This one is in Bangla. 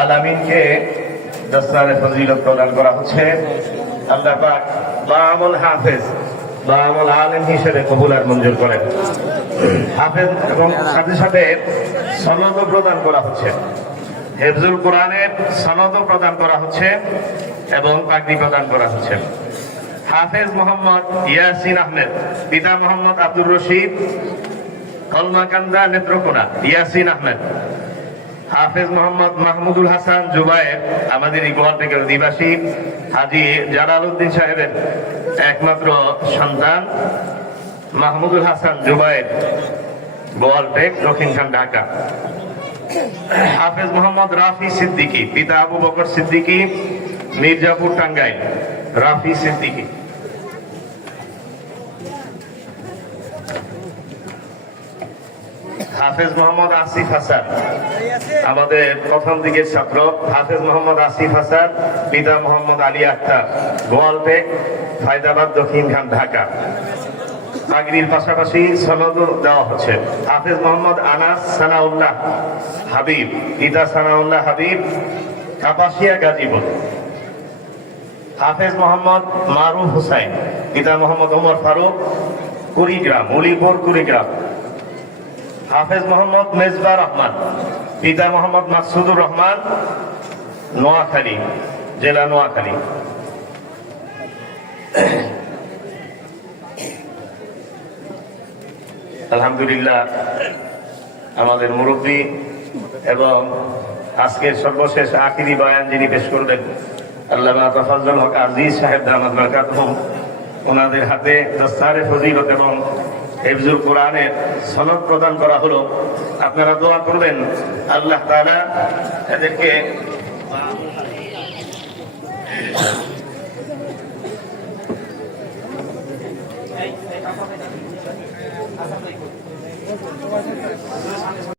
আলামিনকে দস্তারে ফজিলত প্রদান করা হচ্ছে। আল্লাহ পাক বামুল হাফেজ বামুল আলেম হিসেবে কবুল আর মঞ্জুর করেন। হাফেজ এবং সাথে সাথে সনদও প্রদান করা হচ্ছে। হেফজুল কোরআনের সনদও প্রদান করা হচ্ছে এবং পাগড়ি প্রদান করা হচ্ছে। হাফেজ মোহাম্মদ ইয়াসিন আহমেদ, পিতা মোহাম্মদ আব্দুর রশিদ, কলমাকান্দা নেত্রকোনা, ইয়াসিন আহমেদ। হাফেজ মোহাম্মদ মাহমুদুল হাসান জুবায়ের, আমাদের এই গোয়ালটেকের অধিবাসী হাজি জালাল উদ্দিন সাহেবের একমাত্র সন্তান মাহমুদুল হাসান জুবায়ের গোয়ালটেক দক্ষিণখান ঢাকা। হাফেজ মোহাম্মদ রাফি সিদ্দিকী, পিতা আবু বকর সিদ্দিকী, মির্জাপুর টাঙ্গাইল, রাফি সিদ্দিকী। হাফেজ মোহাম্মদ আসিফ হাসান। আমাদের প্রথম দিকের ছাত্র হাফেজ মোহাম্মদ আসিফ হাসান, পিতা মোহাম্মদ আলী আক্তার। গোয়ালপেক, হায়দ্রাবাদ দক্ষিণ খান ঢাকা। পাগড়ির পাশাপাশি সনদ দেওয়া হচ্ছে। হাফেজ মোহাম্মদ আনাস সানাউল্লাহ হাবিব, পিতা সানাউল্লাহ হাবিব, কাপাসিয়া, গাজীপুর। হাফেজ মোহাম্মদ মারুফ হুসাইন, পিতা মোহাম্মদ ওমর ফারুক, কুড়িগ্রাম, উলিপুর, কুড়িগ্রাম। হাফেজ মোহাম্মদ মেজবা রহমান, পিতা মোহাম্মদ মাসুদুর রহমান, নোয়াখালী, জেলা নোয়াখালী। আলহামদুলিল্লাহ, আমাদের মুরব্বী এবং আজকের সর্বশেষ আখিরি বয়ান যিনি পেশ করবেন আল্লাহ হক আজিজ সাহেব ওনাদের হাতে দস্তারে ফজিলত এবং হেফজুল কোরআনের সনদ প্রদান করা হলো। আপনারা দোয়া করবেন আল্লাহ তারা এদেরকে